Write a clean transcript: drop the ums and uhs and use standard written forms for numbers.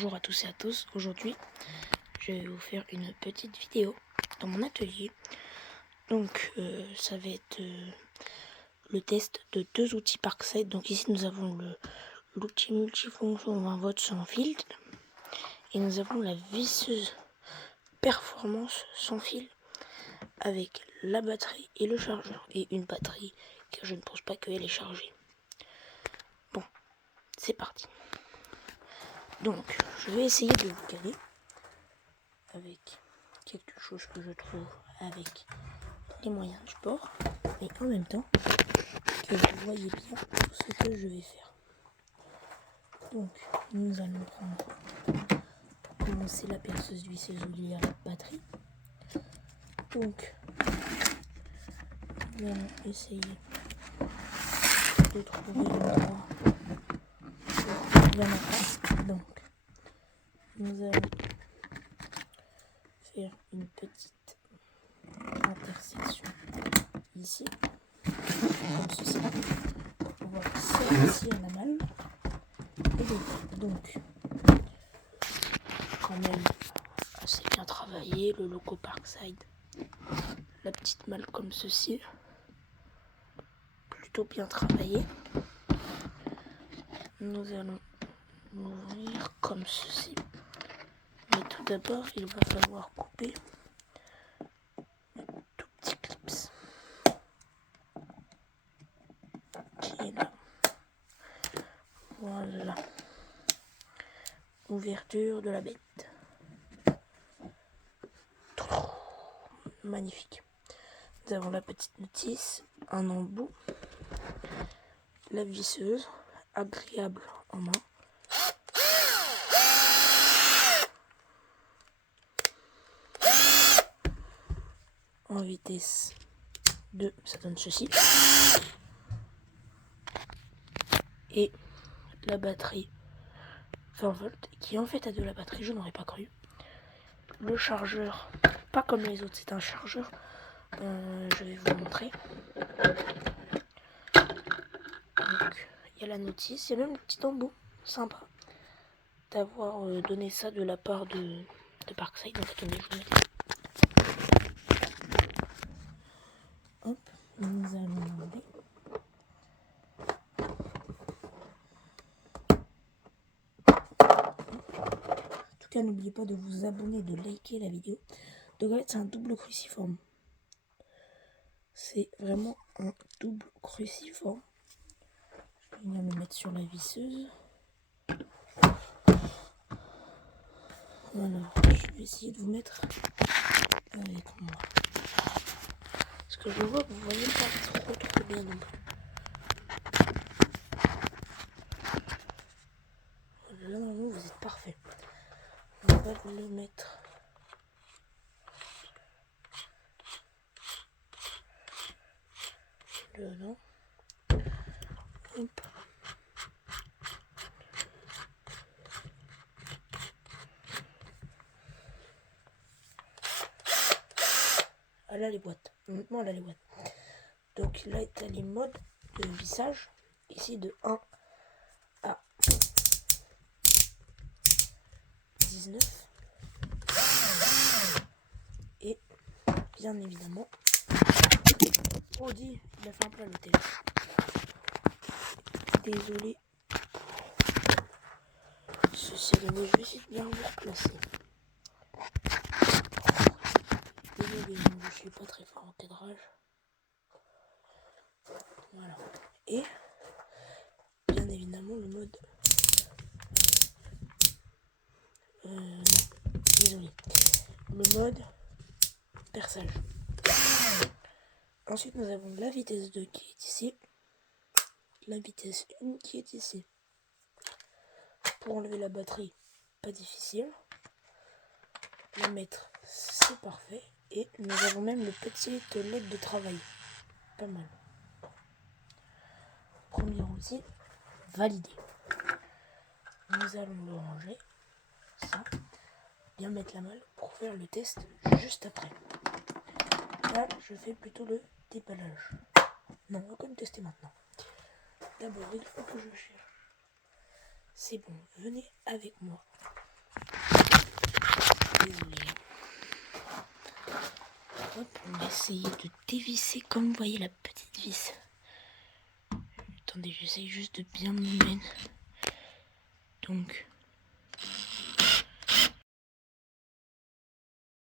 Bonjour à tous et à tous. Aujourd'hui, je vais vous faire une petite vidéo dans mon atelier. Donc, ça va être le test de deux outils Parkside. Donc ici, nous avons l'outil multifonction 20 volts sans fil. Et nous avons la visseuse performance sans fil avec la batterie et le chargeur. Et une batterie, car je ne pense pas qu'elle est chargée. Bon, c'est parti. Donc, je vais essayer de vous caler avec quelque chose que je trouve avec les moyens du bord, mais en même temps que vous voyez bien tout ce que je vais faire. Donc, nous allons prendre, pour commencer, la perceuse visseuse où il y a la batterie. Donc, nous allons essayer de trouver l'endroit où il y en a pas. Donc, nous allons faire une petite intersection ici, comme ceci, pour voir si elle a mal. Et donc, quand même assez bien travaillé, le logo Parkside, la petite malle comme ceci, plutôt bien travaillé. Nous allons l'ouvrir comme ceci, mais tout d'abord il va falloir couper un tout petit clips qui est là. Voilà, ouverture de la bête, magnifique. Nous avons la petite notice, un embout, la visseuse, agréable en main. En vitesse 2, ça donne ceci. Et la batterie 20 volts, qui en fait a de la batterie, je n'aurais pas cru. Le chargeur, pas comme les autres, c'est un chargeur. Je vais vous montrer. Donc, il y a la notice, il y a même le petit embout. Sympa d'avoir donné ça de la part de Parkside. Donc attendez, je vous mets. Hop, nous allons l'enlever. En tout cas, n'oubliez pas de vous abonner, de liker la vidéo. Donc en fait, c'est un double cruciforme. C'est vraiment un double cruciforme. Je vais venir me mettre sur la visseuse. Voilà, je vais essayer de vous mettre avec moi. Parce que je vois que vous voyez pas trop bien non plus. Là, normalement, vous êtes parfait. On va le mettre. Dedans. Hop. Ah là, les boîtes. Honnêtement, là, les boîtes. Donc là, tu as les modes de vissage. Ici, de 1 à 19. Et bien évidemment, Audi, il a fait un plat l'hôtel. Désolé. Ceci, mais je vais essayer de bien vous replacer. Désolé, je ne suis pas très fort en cadrage. Voilà. Et bien évidemment le mode. Non, désolé. Le mode perçage. Ensuite, nous avons la vitesse 2 qui est ici. La vitesse 1 qui est ici. Pour enlever la batterie, pas difficile. La mettre, c'est parfait. Et nous avons même le petit LED de travail. Pas mal. Premier outil, validé. Nous allons le ranger. Ça. Bien mettre la malle pour faire le test juste après. Là, je fais plutôt le déballage. Non, on va quand même tester maintenant. D'abord, il faut que je cherche. C'est bon, venez avec moi. désolé. Hop, on va essayer de dévisser comme vous voyez la petite vis. Attendez, j'essaye juste de bien me mettre. Donc,